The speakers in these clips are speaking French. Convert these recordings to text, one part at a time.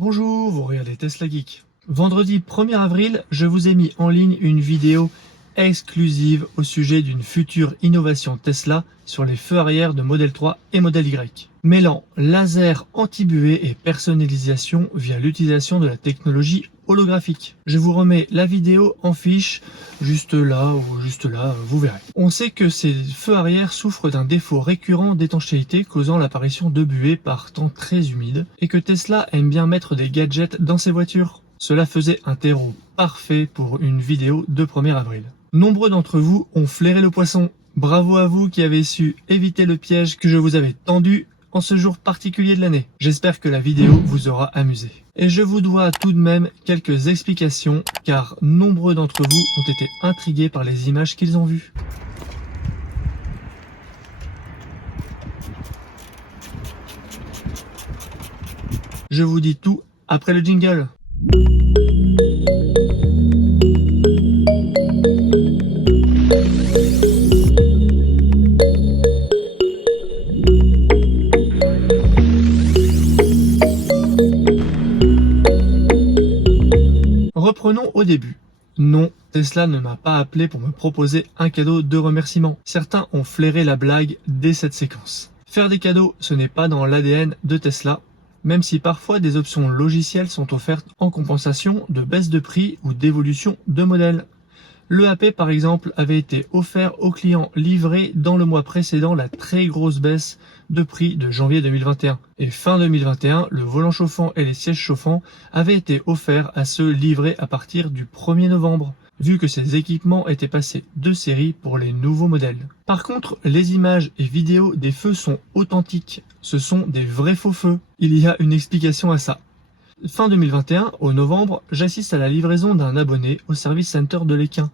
Bonjour, vous regardez Tesla Geek. Vendredi 1er avril, je vous ai mis en ligne une vidéo exclusive au sujet d'une future innovation Tesla sur les feux arrière de Model 3 et Model Y. Mêlant laser anti-buée et personnalisation via l'utilisation de la technologie holographique. Je vous remets la vidéo en fiche, juste là ou juste là, vous verrez. On sait que ces feux arrière souffrent d'un défaut récurrent d'étanchéité causant l'apparition de buées par temps très humide et que Tesla aime bien mettre des gadgets dans ses voitures. Cela faisait un terreau parfait pour une vidéo de 1er avril. Nombreux d'entre vous ont flairé le poisson. Bravo à vous qui avez su éviter le piège que je vous avais tendu en ce jour particulier de l'année. J'espère que la vidéo vous aura amusé. Et je vous dois tout de même quelques explications car nombreux d'entre vous ont été intrigués par les images qu'ils ont vues. Je vous dis tout après le jingle. Reprenons au début. Non, Tesla ne m'a pas appelé pour me proposer un cadeau de remerciement. Certains ont flairé la blague dès cette séquence. Faire des cadeaux, ce n'est pas dans l'ADN de Tesla, même si parfois des options logicielles sont offertes en compensation de baisse de prix ou d'évolution de modèle. L'EAP par exemple avait été offert aux clients livrés dans le mois précédent la très grosse baisse de prix de janvier 2021. Et fin 2021, le volant chauffant et les sièges chauffants avaient été offerts à ceux livrés à partir du 1er novembre, vu que ces équipements étaient passés de série pour les nouveaux modèles. Par contre, les images et vidéos des feux sont authentiques. Ce sont des vrais faux feux. Il y a une explication à ça. Fin 2021, au novembre, j'assiste à la livraison d'un abonné au service center de l'Équin.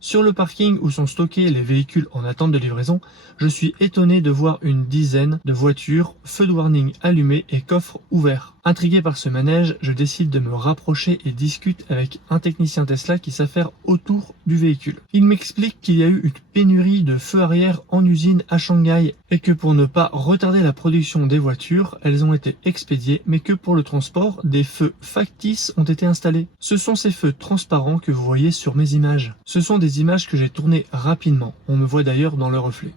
Sur le parking où sont stockés les véhicules en attente de livraison, je suis étonné de voir une dizaine de voitures, feux de warning allumés et coffres ouverts. Intrigué par ce manège, je décide de me rapprocher et discute avec un technicien Tesla qui s'affaire autour du véhicule. Il m'explique qu'il y a eu une pénurie de feux arrière en usine à Shanghai et que pour ne pas retarder la production des voitures, elles ont été expédiées mais que pour le transport, des feux factices ont été installés. Ce sont ces feux transparents que vous voyez sur mes images. Ce sont des images que j'ai tournées rapidement. On me voit d'ailleurs dans le reflet.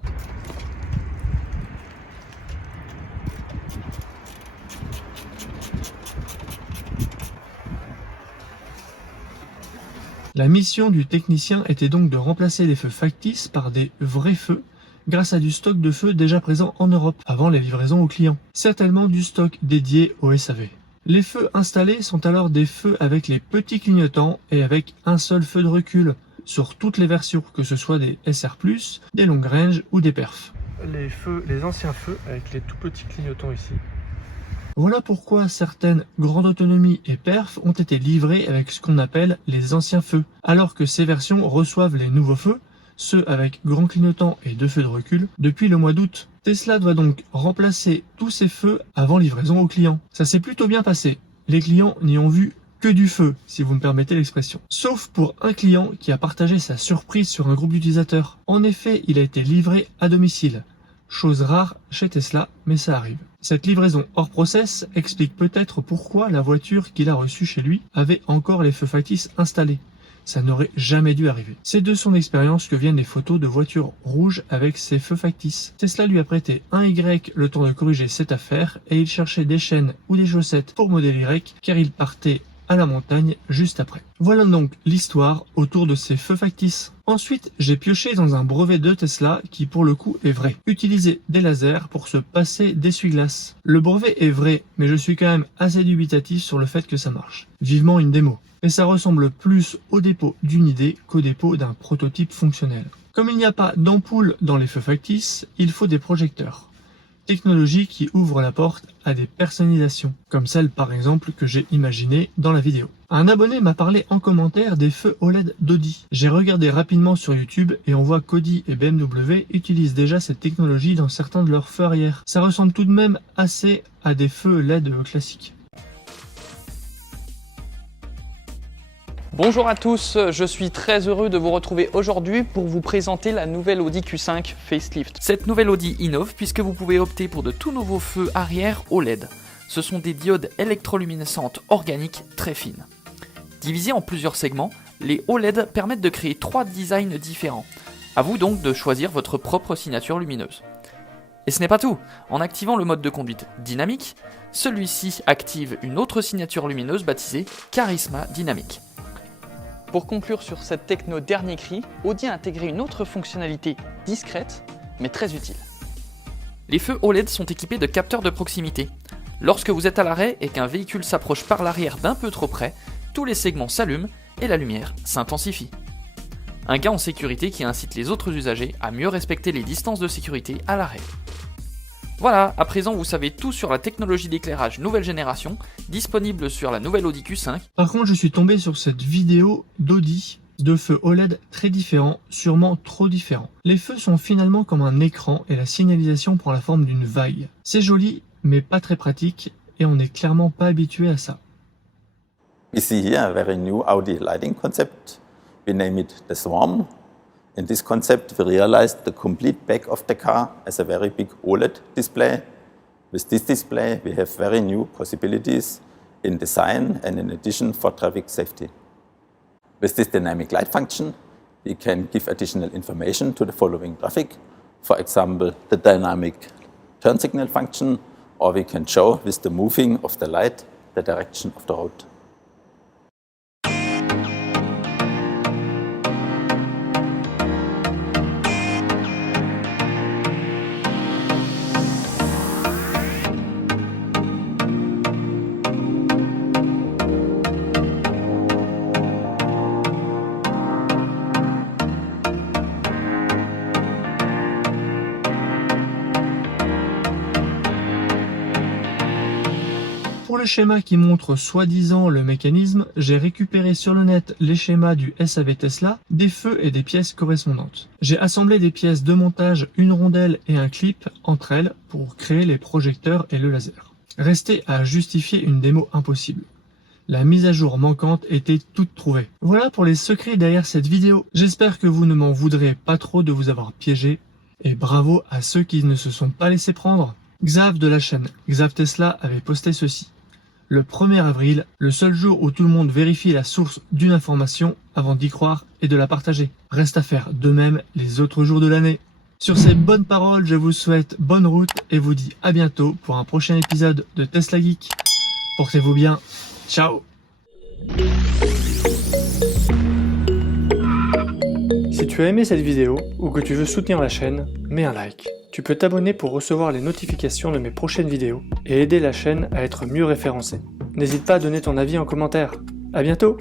La mission du technicien était donc de remplacer les feux factices par des vrais feux grâce à du stock de feux déjà présent en Europe avant les livraisons aux clients, certainement du stock dédié au SAV. Les feux installés sont alors des feux avec les petits clignotants et avec un seul feu de recul sur toutes les versions, que ce soit des SR+, des long range ou des perfs. Les anciens feux avec les tout petits clignotants ici. Voilà pourquoi certaines grandes autonomies et perfs ont été livrées avec ce qu'on appelle les anciens feux, alors que ces versions reçoivent les nouveaux feux, ceux avec grand clignotant et 2 feux de recul, depuis le mois d'août. Tesla doit donc remplacer tous ces feux avant livraison aux clients. Ça s'est plutôt bien passé. Les clients n'y ont vu que du feu, si vous me permettez l'expression. Sauf pour un client qui a partagé sa surprise sur un groupe d'utilisateurs. En effet, il a été livré à domicile. Chose rare chez Tesla, mais ça arrive. Cette livraison hors process explique peut-être pourquoi la voiture qu'il a reçue chez lui avait encore les feux factices installés. Ça n'aurait jamais dû arriver. C'est de son expérience que viennent les photos de voitures rouges avec ces feux factices. Tesla lui a prêté un Y le temps de corriger cette affaire et il cherchait des chaînes ou des chaussettes pour modèle Y car il partait à la montagne juste après. Voilà donc l'histoire autour de ces feux factices. Ensuite, j'ai pioché dans un brevet de Tesla qui pour le coup est vrai. Utiliser des lasers pour se passer d'essuie-glace. Le brevet est vrai, mais je suis quand même assez dubitatif sur le fait que ça marche. Vivement une démo. Et ça ressemble plus au dépôt d'une idée qu'au dépôt d'un prototype fonctionnel. Comme il n'y a pas d'ampoule dans les feux factices, il faut des projecteurs. Technologie qui ouvre la porte à des personnalisations, comme celle par exemple que j'ai imaginée dans la vidéo. Un abonné m'a parlé en commentaire des feux OLED d'Audi. J'ai regardé rapidement sur YouTube et on voit qu'Audi et BMW utilisent déjà cette technologie dans certains de leurs feux arrière. Ça ressemble tout de même assez à des feux LED classiques. Bonjour à tous, je suis très heureux de vous retrouver aujourd'hui pour vous présenter la nouvelle Audi Q5 Facelift. Cette nouvelle Audi innove puisque vous pouvez opter pour de tout nouveaux feux arrière OLED. ce sont des diodes électroluminescentes organiques très fines. Divisées en plusieurs segments, les OLED permettent de créer 3 designs différents. À vous donc de choisir votre propre signature lumineuse. Et ce n'est pas tout, en activant le mode de conduite dynamique, celui-ci active une autre signature lumineuse baptisée Charisma Dynamique. Pour conclure sur cette techno dernier cri, Audi a intégré une autre fonctionnalité discrète, mais très utile. Les feux OLED sont équipés de capteurs de proximité. Lorsque vous êtes à l'arrêt et qu'un véhicule s'approche par l'arrière d'un peu trop près, tous les segments s'allument et la lumière s'intensifie. Un gain en sécurité qui incite les autres usagers à mieux respecter les distances de sécurité à l'arrêt. Voilà, à présent vous savez tout sur la technologie d'éclairage nouvelle génération, disponible sur la nouvelle Audi Q5. Par contre, je suis tombé sur cette vidéo d'Audi de feux OLED très différents, sûrement trop différents. Les feux sont finalement comme un écran et la signalisation prend la forme d'une vague. C'est joli, mais pas très pratique et on n'est clairement pas habitué à ça. We see here a very new Audi lighting concept. We name it the Swarm. In this concept, we realized the complete back of the car as a very big OLED display. With this display, we have very new possibilities in design and in addition for traffic safety. With this dynamic light function, we can give additional information to the following traffic. For example, the dynamic turn signal function, or we can show with the moving of the light the direction of the road. Pour le schéma qui montre soi-disant le mécanisme, j'ai récupéré sur le net les schémas du SAV Tesla, des feux et des pièces correspondantes. J'ai assemblé des pièces de montage, une rondelle et un clip entre elles pour créer les projecteurs et le laser. Restait à justifier une démo impossible. La mise à jour manquante était toute trouvée. Voilà pour les secrets derrière cette vidéo. J'espère que vous ne m'en voudrez pas trop de vous avoir piégé. Et bravo à ceux qui ne se sont pas laissés prendre. Xav de la chaîne Xav Tesla avait posté ceci. Le 1er avril, le seul jour où tout le monde vérifie la source d'une information avant d'y croire et de la partager. Reste à faire de même les autres jours de l'année. Sur ces bonnes paroles, je vous souhaite bonne route et vous dis à bientôt pour un prochain épisode de Tesla Geek. Portez-vous bien. Ciao. Si tu as aimé cette vidéo ou que tu veux soutenir la chaîne, mets un like. Tu peux t'abonner pour recevoir les notifications de mes prochaines vidéos et aider la chaîne à être mieux référencée. N'hésite pas à donner ton avis en commentaire. À bientôt!